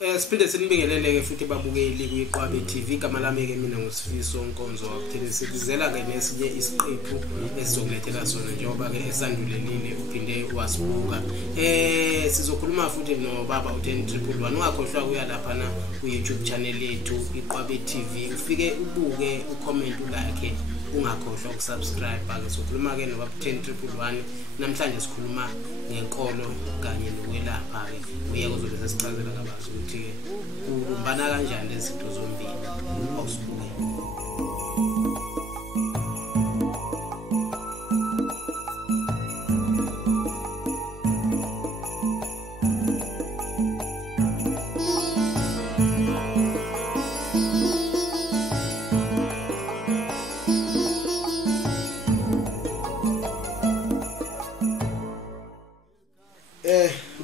Siphinde sinibingelele futhi babukeli kwiQwabe TV. Igama lami ke mina nguSifiso Nkonzo wakuthini sikuzela ke nesinye isiqephu esizokulethela sona njengoba ke esandulelile uphinde wasibuka. Sizokhuluma futhi nobaba u1011. Ungakhohlwa kuya lapha na ku YouTube channel yethu iQwabe TV. Ufike ubuke ucomment ulike ungakhohlwa ukusubscribe. Ke sokhuluma ke nobaba u1011. Namhlanje sikhuluma ngenkolo kanye nokwelapha ke. Uyeke uzobe sesichazela kabanzi ukuthi ke umbana kanjani lezi zinto zombili awusibuke.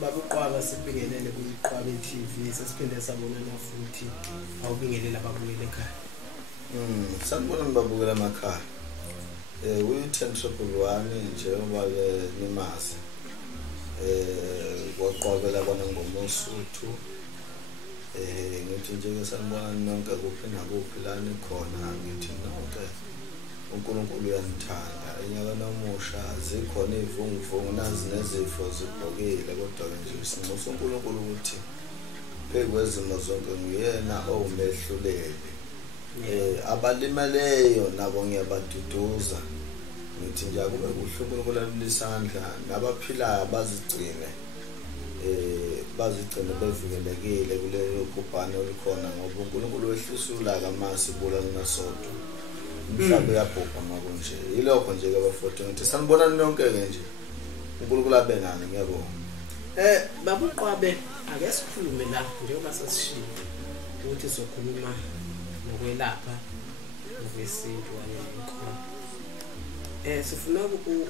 Babuqwaba sibingelele kwiQwabe TV sesiphinde sabonana futhi awubingelela ababukele ekhaya. Sanibona ngibabukela emakhaya. Uyi1011 njengoba ke nimazi. Kwaqwabela kwana ngomosuthu. Ngithi nje sanibona nonke kuphi nakuphi la nikhona ngithi nonke uNkulunkulu uyanithanda. Enyaka namusha zikhona izivunguvungu nazi nezifo zibhokile kodwa nje sinxusa uNkulunkulu ukuthi phekwezimo zonke nguyena owumehluleli. Abalimeleyo nabo ngiyabaduduza ngithi nje akube kuhle uNkulunkulu alisandla nabaphilayo bazigcine bevikelekile kuleyo kubhane olikhona ngoba uNkulunkulu wehlisa ulaka masibula kunasodwa. Mhlawumbe uyabhubha makunje yilokho nje ke bafowethu ngithi sanibona nonke ke nje uNkulunkulu abe nani ngiyabonga. Babuqwabe ake sikhulume la njengoba sasishilo ukuthi sokhuluma nokwelapha ngokwesintu kanye nenkolo. Sifuna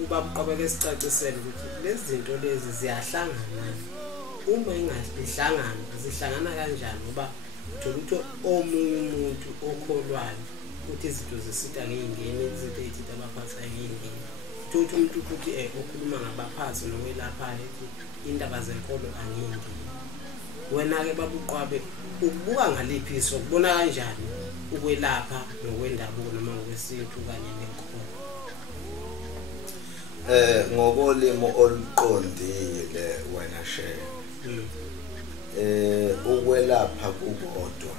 ubabuqwabe ke sicacisele ukuthi lezi zinto lezi ziyahlangana. Uma ingahlangana zihlangana kanjani ngoba uthola ukuthi omunye umuntu okholwayo ukuthi izinto zisita ngeyingene izinto ezithinta abaphathi ngeyingene. Uthola umuntu ukuthi okhuluma ngabaphathi nokwelaphayo indaba zenkolo angiyingene. Wena ke babuqwabe ubuka ngaliphi iso kubona kanjani ukwelapha ngokwendabuko noma ngokwesintu kanye nenkolo? Ngokolimo oluqondile wena shehe. Ukwelapha kukodwa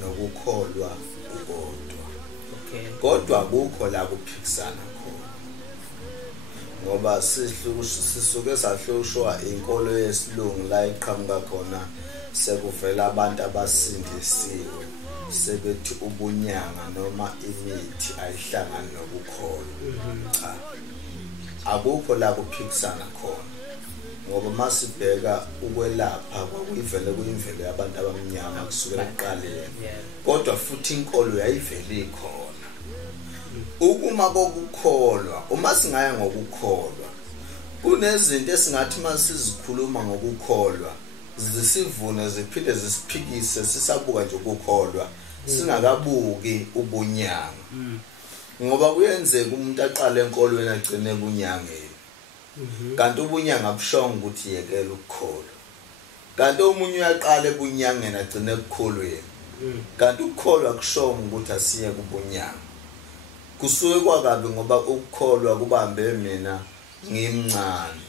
nokukholwa kukodwa. Okay. Kodwa akukho la kuphikisana khona. Ngoba sisuke sahlushwa inkolo yesilungu la iqhamuka khona sekuvela abantu abasindisiwe sebethi ubunyanga noma imithi ayihlangani nokukholwa. Cha. Akukho la kuphikisana khona. Ngoba masibheka ukwelapha kwakuyivele kuyimvelo yabantu abamnyama kusukela ekuqaleni. Kodwa futhi inkolo yayivele ikhona. Ukuma kokukholwa, uma singaya ngokukholwa, kunezinto esingathi masizikhuluma ngokukholwa, zisivune ziphinde zisiphikise sisabuka nje ukukholwa, singakabuki ubunyanga. Ngoba kuyenzeka umuntu aqale enkolweni agcine ebunyangeni. Kanti ubunyanga bushongo ukuthi yekela ukukholwa. Kanti omunye uyaqala ebunyangeni agcine ekukholweni. Kanti ukukholwa kushongo ukuthi asiye kubunyanga. Kusuke kwakabi ngoba ukukholwa kubambe mina ngimncane.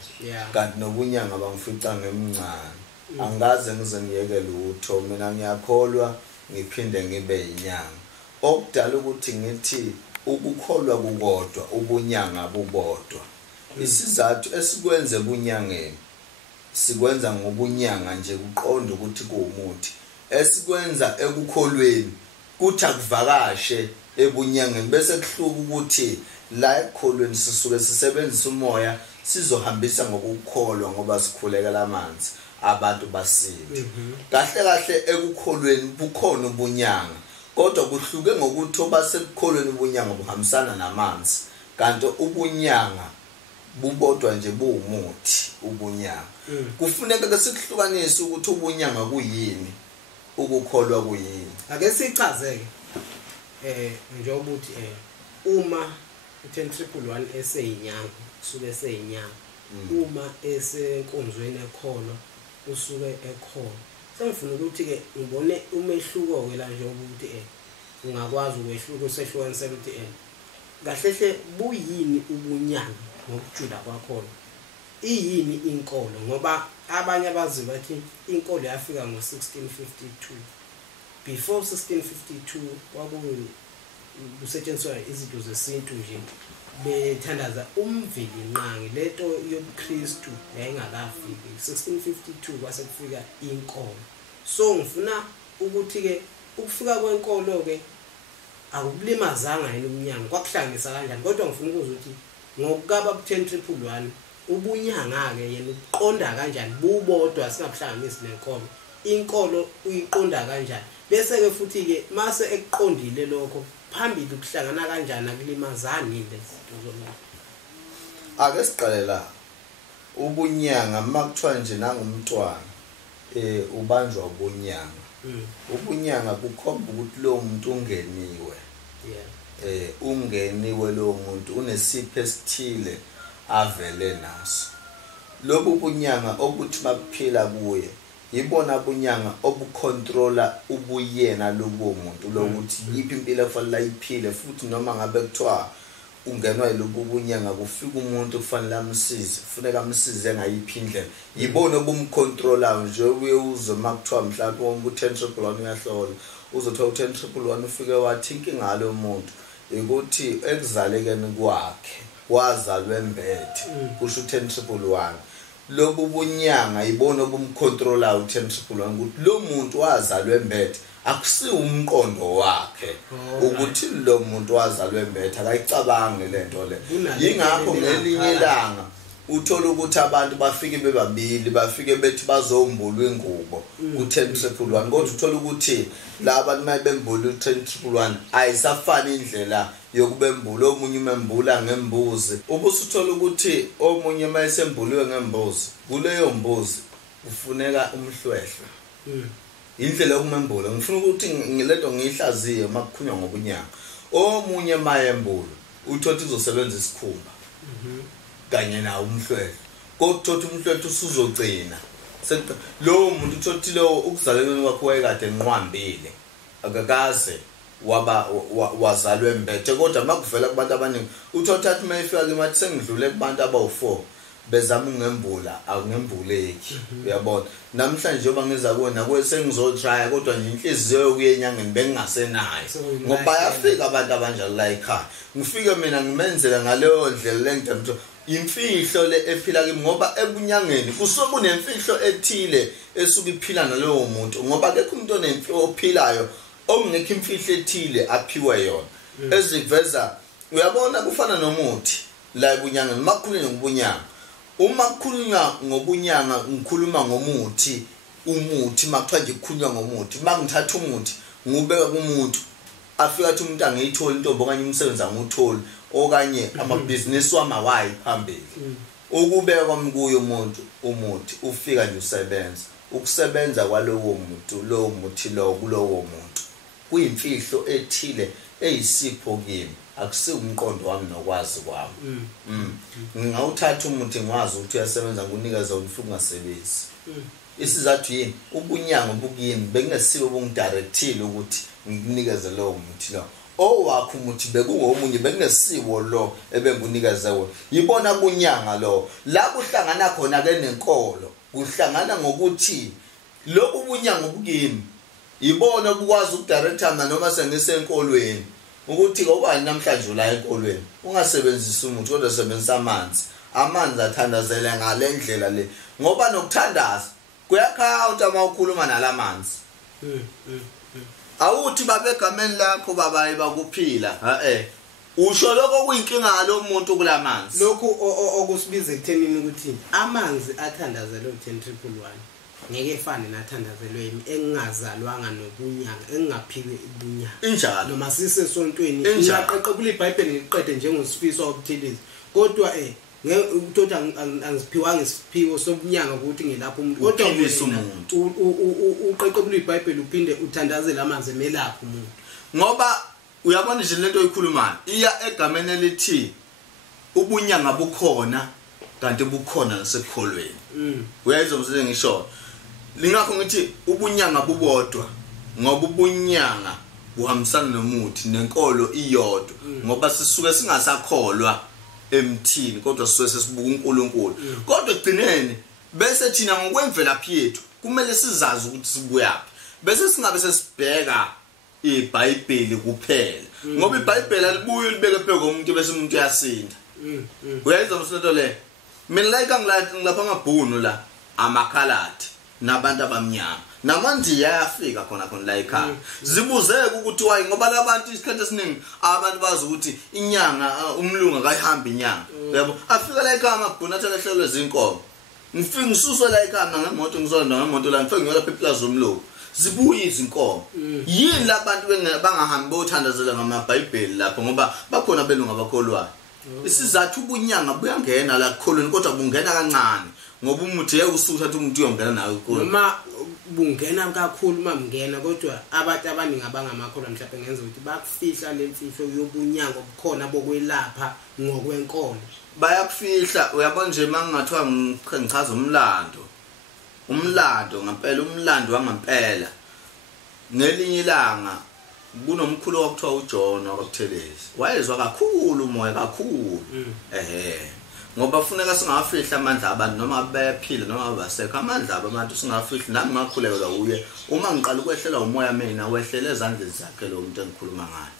Kanti nobunyanga bangifica ngimncane. Angaze ngize ngiyeke lutho mina ngiyakholwa ngiphinde ngibe inyanga. Okudala ukuthi ngithi ukukholwa kukodwa ubunyanga bubodwa. Isizathu esikwenze bunyangeni sikwenza ngobunyanga nje kuqonda ukuthi kuwumuthi. Esikwenza ekukholweni kuthi akuvakashe ebunyangeni bese kuhluka ukuthi la ekukholweni sisuke sisebenzisa umoya sizohambisa ngokukholwa ngoba sikhulekela amanzi abantu basinde. Kahle ekukholweni bukhona ubunyanga kodwa kuhluke ngokuthi obasekukholweni ubunyanga buhambisana namanzi kanti ubunyanga bubodwa nje buwumuthi ubunyanga. Kufuneka ke sikuhlukanise ukuthi ubunyanga kuyini ukukholwa kuyini. Ake sichazeke njengoba uthi uma u1011 eseyinyanga suke eseyinyanga uma esenkonzweni ekholwa usuke ekhona sengifuna ukuthi ke ngibone umehluko ke la nje ukuthi ungakwazi ukwehluka usehlukanisela ukuthi kahlehle buyini ubunyanga ngokujula kwakhona iyini inkolo ngoba abanye abazi bathi inkolo yafika ngo1652 before 1652 kusetshenziswa izinto zesintu nje bethandaza umveli nqangi lento yobuKristu yayingakafiki 1652 kwase kufika inkolo so ngifuna ukuthi ke ukufika kwenkolo ke akubulimazanga yini umnyanga kwakuhlangisa kanjani kodwa ngifuna ukuzwa ukuthi ngokukaba ku1011 ubunyanga ke yena uqonda kanjani bubodwa singabuhlanganisi nenkolo inkolo uyiqonda kanjani bese ke futhi ke mase ekuqondile lokho phambili ukuhlangana kanjani akulimazani lezinto zona ake siqale la ubunyanga makuthiwa nje nangumntwana ubanjwa ubunyanga ubunyanga bukhomba ukuthi lo muntu ungeniwe ungeniwe lo muntu unesipho esithile avele naso lobu bunyanga obuthi bakuphila kuye yibona bunyanga obucontrola ubuyena lobo muntu lokuthi yiphi impilo efanele ayiphile futhi noma ngabe kuthiwa ungenwa yilobu bunyanga kufika umuntu kufanele amsize kufuneka amsize ngayiphi indlela yibona obumcontrolayo nje uyeuzo makuthiwa mhlawumbe u1011 uyahlola uzothola u1011 ufike wathi inkinga ngalo muntu ukuthi ekuzalekeni kwakhe wazalwe embethe kusho u1011 lobu bunyanga yibona obumcontrolayo u1011 ukuthi lo muntu wazalwe embethe akusi umqondo wakhe ukuthi lo muntu wazalwe embethe akayicabange lento le yingakho ngelinye ilanga uthola ukuthi abantu bafike bebabili bafike bethi bazombula ingubo u1011 kodwa uthola ukuthi laba mayibembula u1011 ayisafani indlela yokubembula omunye umembula ngembuzi ubusuthola ukuthi omunye mayesembuliwe ngembuzi kuleyo mbuzi ufuneka umhlwehlwe indlela yokumembula ngifuna ukuthi ngilento ngiyihlaziye makukhunywa ngobunyanga omunye mayembula uthothi uzosebenza isikhumba kanye nawo umhlwehlwe kodwa umhlwehlwe usuzogcina lo muntu uthothi lo ukuzalelweni kwakhe wayekade enqwambile akakaze wazalwe embethe kodwa makuvela kubantu abaningi uthothi athi mayifika limathi sengidlule kubantu abawu4 bezama ungembula akungembuleki uyabona namhlanje njengoba ngiza kuona kwesengizotry kodwa nje inhliziyo yokuyenyangeni bengingasenayo ngoba yafika abantu abanjalo la ekhaya ngifike mina ngimenzela ngaleyo ndlela lengidamtho imfihlo le ephila kimi ngoba ebunyangeni kusuke kunemfihlo ethile esuke iphila nalowo muntu ngoba akekho umuntu onemfihlo ophilayo ongekho imfihlo ethile aphiwe yona eziveza uyabona kufana nomuthi la ebunyangeni makukhulunywa ngobunyanga uma kukhulunywa ngobunyanga ngikhuluma ngomuthi umuthi makuthiwa nje kukhulunywa ngomuthi mangithatha umuthi ngubeka kumuntu afika athi umuntu angiyitholi intombi okanye umsebenzi anguthola okanye amabhizinisi wamawayi phambili ukubeka kwami kuyo umuntu umuthi ufika nje usebenza ukusebenza kwalowo muntu lowo muthi lo kulowo muntu kuyimfihlo ethile eyisipho kimi akusi umqondo wami nokwazi kwami ngingawuthatha umuthi ngwazi ukuthi uyasebenza ngunikeza umfuku ngasebenzi isizathu yini ubunyanga obukini bengesibo bungidirectile ukuthi ngikunikeze lo muthi lo owakho umuthi bekungomunye bekungesiwo lo ebengunikeze wona yibona bunyanga lo la kuhlangana khona ke nenkolo kuhlangana ngokuthi lo ubunyanga obukini yibona bukwazi ukudirectana noma sengisenkolweni ukuthi ngobani namhlanje la enkolweni ungasebenzisi umuthi kodwa sebenzisa amanzi athandazela ngalendlela le ngoba nokuthandaza kuyakhawunta mawukhuluma nalamanzi awuthi babegameni lakho babayi bakuphila usho lokho kuyinkinga lo muntu kulamanzi lokho okusibiza ekuthenini ukuthi amanzi athandazelwe u1011 ngeke efane nathandazelwe engingazalwanga nobunyanga engingaphiwe ibunyanga injalo noma sisesontweni ngiyaqeqe kule iBhayibheli ngiqede njengosifiso obuthelezi kodwa uthola angiziphiwanga isiphiwo sobunyanga ukuthi ngilapha umuntu kodwa uqeqe kule iBhayibheli uphinde uthandazele amanzi emelapha umuntu ngoba uyabona nje lento oyikhulumayo iya egameni elithi ubunyanga bukhona kanti bukhona nasekholweni uyayizwa mse ngisho lingakho ngithi ubunyanga bubodwa ngoba ubunyanga buhambisana nomuthi nenkolo iyodwa ngoba sisuke singasakholwa emthini kodwa sisuke sesibuka uNkulunkulu kodwa egcineni bese thina ngokwemvelaphi yethu kumele sizazi ukuthi sibuyaphi bese singabe sesibheka iBhayibheli kuphela ngoba iBhayibheli alibuye libeke phezulu komuntu bese umuntu uyasinda uyayizwa msonto le mina like ngilapha amabhunu la amakhalati nabantu abamnyama namandiya ayafika khona la ekhaya zibuzeke ukuthi wayi ngoba labantu isikhathi esiningi abantu bazi ukuthi inyanga umlungu akayihambi inyanga yabo afika la ekhaya amabhunu athi lehlelwe zinkomo ngifike ngisuswe la ekhaya ngemoto ngizonda ngemoto la ngifike ngiyola eplaza umlungu zibuye izinkomo yini labantu bangahambi bothandazela ngamaBhayibheli lapho ngoba bakhona belungu abakholwayo isizathu ubunyanga buyangena la kukholweni kodwa bungena kancane ngoba umuthi uyusutha ukuthi umuntu uyongena nawe kulo noma bungena kakhulu mamngena kodwa abantu abaningi abangamakholwa mhlawumbe ngenza ukuthi bakufihla lemfihlo yobunyanga obukhona bokwelapha ngokwenkolo bayakufihla uyabona nje mangingathiwa ngichaza umlando ngempela umlando wangempela ngelinye ilanga kunomkhulu okuthiwa uJohn wakuthelezi wayezwa kakhulu umoya kakhulu ngoba kufuneka singafihla amandla abantu noma bayaphila noma basekho amandla abantu singafihla nami ngakhuleka uye uma ngiqala ukwehlela umoya mina wehlele ezandleni zakhe lo muntu engikhuluma ngayo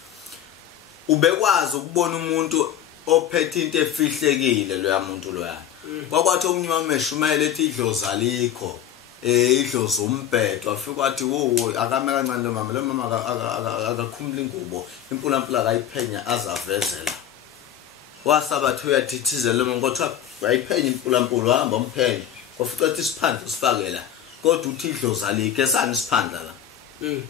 ubekwazi ukubona umuntu ophethe into efihlekile lo yamuntu loya kwakwathi umnyama meshumayela ethi idlozi alikho idlozi umbhedo afika wathi wo akame kancane lo mama akakhumula ingubo impulampula akayiphenya azavezela wasabathu uyathithizela lo ngothiwa ayiphenya impulampula hamba umphenye kwafika ethi isiphandla sifakela kodwa uthi idlozi alikho esani isiphandla la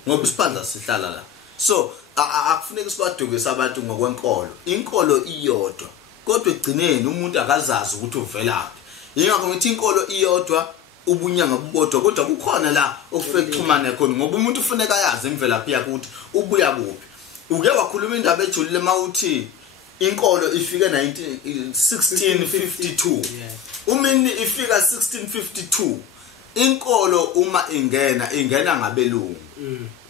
ngoba isiphandla sihlala la so akufuneka sibadukise abantu ngokwenkolo inkolo iyodwa kodwa egcineni umuntu akazazi ukuthi uvelaphi yingakho ngithi inkolo iyodwa ubunyanga bubodwa kodwa kukhona la okufike kuxhumane khona ngoba umuntu ufuneka yazi imvelaphi yakhe ukuthi ubuya kuphi uke wakhuluma indaba ejulile mawuthi inkolo ifike 1652 umini ifika 1652 inkolo uma ingena ngabelungu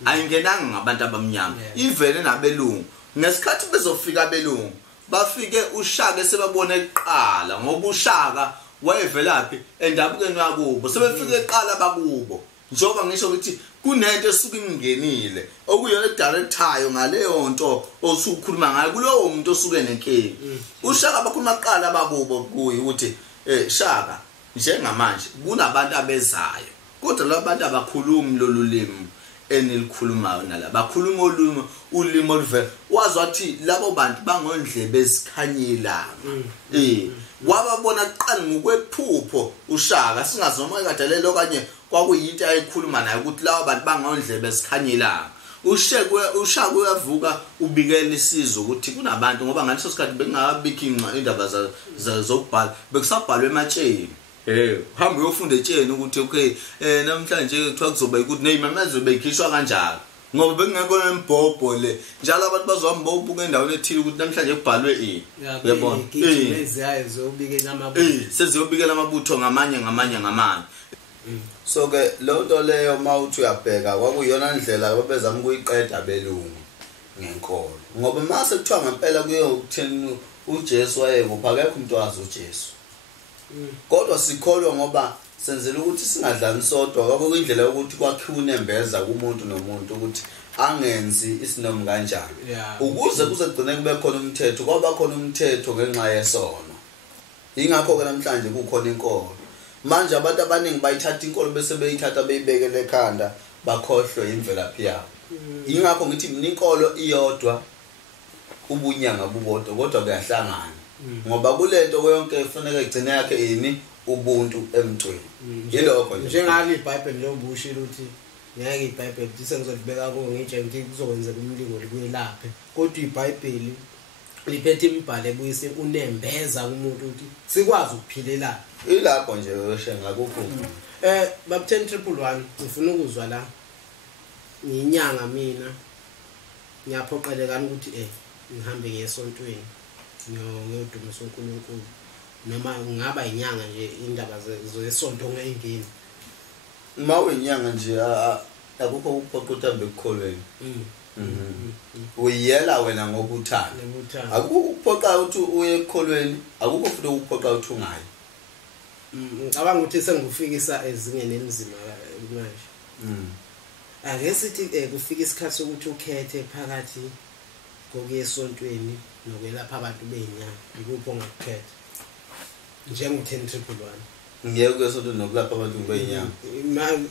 ayingenanga ngabantu abamnyama ivele nabelungu ngesikhathi bezofika abelungu bafike uShaka sebabona eqala ngoba uShaka wayevelaphi endabukeni yakubo sebefike eqala bakubo njoba ngisho ukuthi kunento esuka ingenile okuyona directayo ngaleyo nto osukhuluma ngayo kulowo muntu osuke nenkingi uShaka bakhuluma eqala bakubo kuyi ukuthi Shaka njengamanje kunabantu abezayo kodwa labantu abakhulumi lolulimi enilikhulumayo nala bakhuluma ulimi oluvela wazi wathi labo bantu bangondlebe ezikhanyela wababona kuqala ngokwephupho uShaka singazoma ekadalelo kanye kwakuyinto ayikhuluma naye ukuthi labo bantu bangondlebe ezikhanyela uShaka uyavuka ubikela isizwe ukuthi kunabantu ngoba ngaleso sikhathi bengabikho indaba zokubhala bekusabhalwe ematsheni hamba uyofunda etsheni ukuthi okay namhlanje kuthiwa kuzoba ukuthi neyimamazo beyikhishwa kanjalo ngoba bengekho nembhobho le njalo abantu bazohamba bobuka endaweni ethile ukuthi namhlanje kubhalwe yabona leziyayo zobikela amabutho seziyobikela amabutho ngamanye so ke lo nto leyo mawuthi uyabheka kwakuyona indlela babezama ukuyiqeda belungu ngenkolo ngoba mase kuthiwa ngempela kuyo ukutheni uJesu wayekupha akekho umuntu wazi uJesu kodwa sikholwa ngoba senzela ukuthi singadlani sodwa kwakuyindlela yokuthi kwakhiwe unembeza kumuntu nomuntu ukuthi angenzi isinomi kanjani ukuze kuzegcine kube khona umthetho kwaba khona umthetho ngenxa yesono ingakho ke namhlanje kukhona inkolo manje abantu abaningi bayithatha inkolo bese beyithatha beyibekele ekhanda bakhohlwe imvelaphi yabo ingakho ngithi inkolo iyodwa ubunyanga bubodwa kodwa kuyahlangana ngoba kulento yonke kufanele igcine yakhe yini ubuntu emntwini yilokho nje njengalo iBhayibheli lobushilo ukuthi ngeke iBhayibheli sengizolibeka ko ngitshe ngithi kuzokwenzeka umlingo likwelaphe kodwa iBhayibheli liphethe imibhalo ebuyise unembeza kumuntu ukuthi sikwazi ukuphilelana ilapho nje weshenga ngakukho bab 1011 ngifuna ukuzwa la nginyanga mina ngiyaphoqelekana ukuthi ngihambe ngesontweni ngiyodumisa uNkulunkulu noma ngaba inyanga nje indaba zesonto ngeyingini mawenyanga nje akukho ukuphoqotha bekholweni uyela wena ngokuthanda akukho ukuphoqa ukuthi uye ekholweni akukho futhi ukuphoqa ukuthi ungayi ngicabanga ukuthi sengifikisa ezingeni elinzima manje ake sithi kufika isikhathi sokuthi ukhethe phakathi kokuya esontweni nokwelapha abantu beyinyanga ikuphi ongakukhetha njengo-10-111 ngeke kwesontweni nokulapha abantu beyinyanga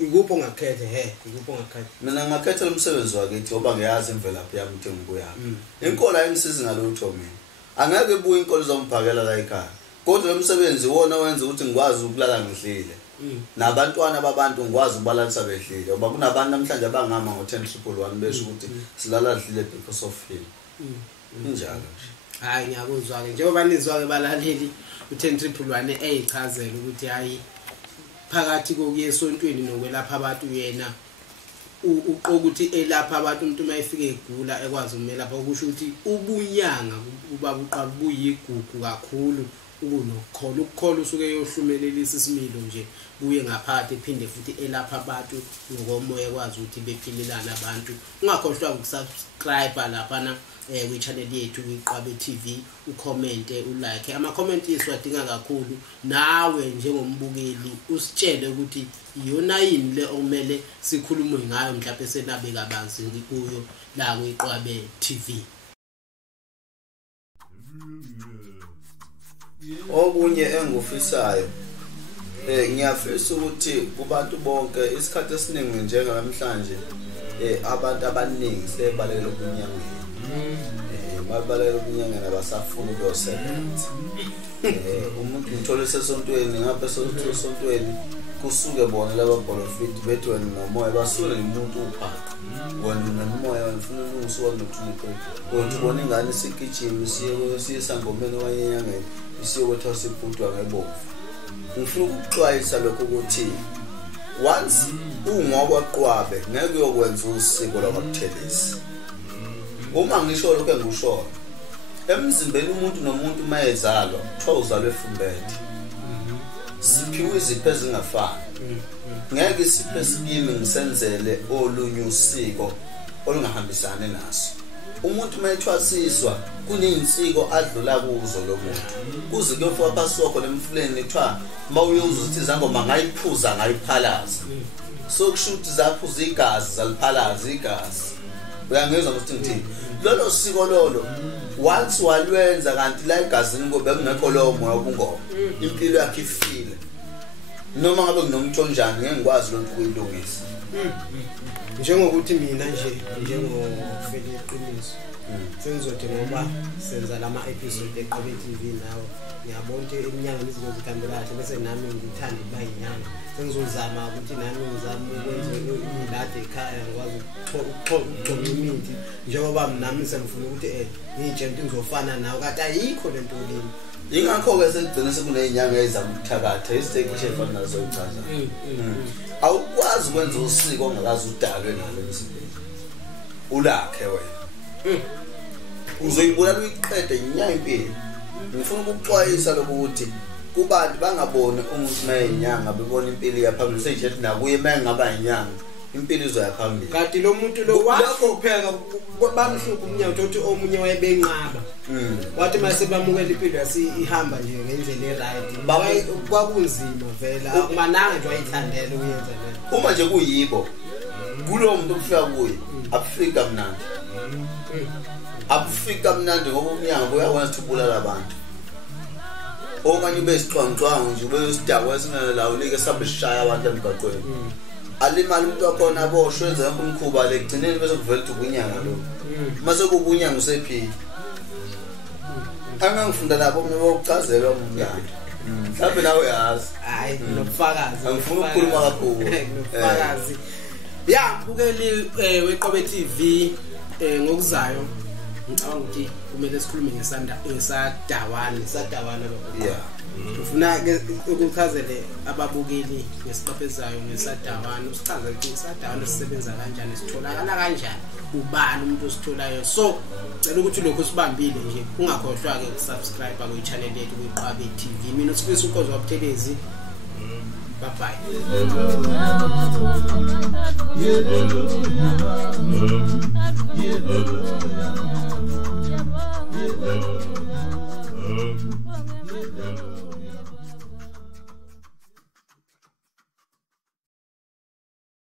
ikuphi ongakukhetha ikuphi ongakukhetha mina ngingakhetha lo msebenzi wakithi ngoba ngiyazi imvelaphi yami ukuthi ngibuyaphi inkolo ayingisizi ngalutho mina angeke ibuye inkolo izongibhakela la ekhaya kodwa lo msebenzi wona wenza ukuthi ngikwazi ukulala ngidlile nabantwana babantu ngikwazi ukubalalisa bedlile ngoba kunabantu namhlanje abangama ngo-10-111 besho ukuthi silala dlile because of him injalo nje hayi ngiyakuzwa-ke njengoba nizwa-ke balaleli u-10-111 eyichazela ukuthi hayi phakathi kokuya esontweni nokwelapha abantu yena uqoka ukuthi elapha abantu umuntu uma efike egula ekwazi ukumelapha okusho ukuthi ubunyanga kuba buqala buyigugu kakhulu ukunokukhola ukukhola usuke yohlumelelisa isimilo nje buye ngaphakathi ephinde futhi elapha abantu ngokomoya ekwazi ukuthi bephilelane abantu ungakhohlwa ukusubscribe lapha kwi-channel yethu kwiQwabe TV ucommente ulike ama-comment isiwadinga kakhulu nawe njengombukeli usitshele ukuthi iyona yini le okumele sikhulume ngayo mhlawumbe senabe kabanzi kuyo la kwiQwabe TV. Okunye engufisayo ngiyafisa ukuthi kubantu bonke isikhathi esiningi njengamhlanje abantu abaningi sebalekela ukunyangeni babalekela ukunyangena basafuna ukuyosebenza umuntu ngithola sesontweni ngapha sesontweni kusuke bona laba profit bethu wena nomoya basuke umuntu uphaka wena nomoya ufuna ukusuka nokuthula kodwa ubona ingane sigijima siye sangomeni wayenyangeni isiyokwetha sibhudwa ngebovu ngifuna ukuxwayisa lokho ukuthi once ungokwaQwabe ngeke uyokwenza usiko lwakuthelisi uma ngisho lokho engusho emzimbeni umuntu nomuntu mayezalwa kuthiwa uzalwe efumbethe siphiwe izipho ezingafani ngeke isipho esibimi ngisenzele olunye usiko olungahambisani naso umuntu mayethwasiswa kunezinsiko adlula kuzo lo muntu kuze kuyofika phasoko lemfuleni ethiwa mawuyoza ukuthi izangoma ngayiphuza ngayiphalaza so kushuthi zaphuza igazi zaliphalaza igazi uyangezwa ukuthi ngithini lolo siko lolo once walwenza kanti la igazini ngobe kungekho lo moya obungoma impilo yakhe ifile noma ngabe kunomthonjana ngeke ngikwazi lokho ukuyilungisa njengokuthi mina nje njengofeli iqiniso sengizothi ngoba senza lama episode eQwabe TV nawe ngiyabona ukuthi eminyangeni izinto zikhambela kahle bese nami ngithanda ukuba inyanga sengizozama ukuthi nami ngizame ukwenza ngilade ekhaya ngikwazi ukugcona imithi njengoba nami sengifuna ukuthi ngitshela ukuthi ngizofana nawe kanti ayikho lento leni ingakho ke sekugcina sekunezinyanga ezama ukuthakatha isitekishi efana nazo ichaza awukwazi ukwenza usiko ongakazi udalwe nalo emzimbeni ulakhe wena uzoyibulala uyiqede inyanga impilo ngifuna ukuxwayisa lokuthi kubantu bangaboni umuntu mayenyanga bebona impilo yaphambili seyijethi nakuye mayengaba inyanga impilo izoyaphambili kanti lo muntu lo wakho upheka bamhlupha umnyango ukuthi omunye wayebenqaba wathi mase bamukela impilo ihamba nje ngendlela eright kwakunzima vela akumananga nje wayithandela ukuyenza lento uma nje kuyibo kulo muntu okufika kuye abufika mnandi abufika mnandi ngoba umnyango uyakwazi ukubulala abantu okanye ube sixhwanxhwangu nje ube isidakwa esinale la unike sabe shaya abantu emgaqweni alimali umuntu wakhona aboshwe enza umkhuba le gcineni bese kuvela ubunyanga lo mase kubunyanga usephila angangifunda lapho mina bokuchazelwa umngane mhlawumbe nawe uyazi hayi nobufakazi angifuna ukukhuluma kakhulu nobufakazi ya bukeli weQwabe TV ngokuzayo ngicabanga ukuthi kumele sikhulume ngesadawana yeah ufuna ke ukuchazele ababukeli ngesiqaphezayo ngesadawana usichaze ukuthi isadawana sisebenza kanjani sitholakala kanjani ubani umuntu ositholayo so cela ukuthi lokho sibambile nje ungakhohlwa ke ukusubscribe ku channel yethu kwiQwabe TV mina usifisa ukonzo wabuthelezi Bye bye.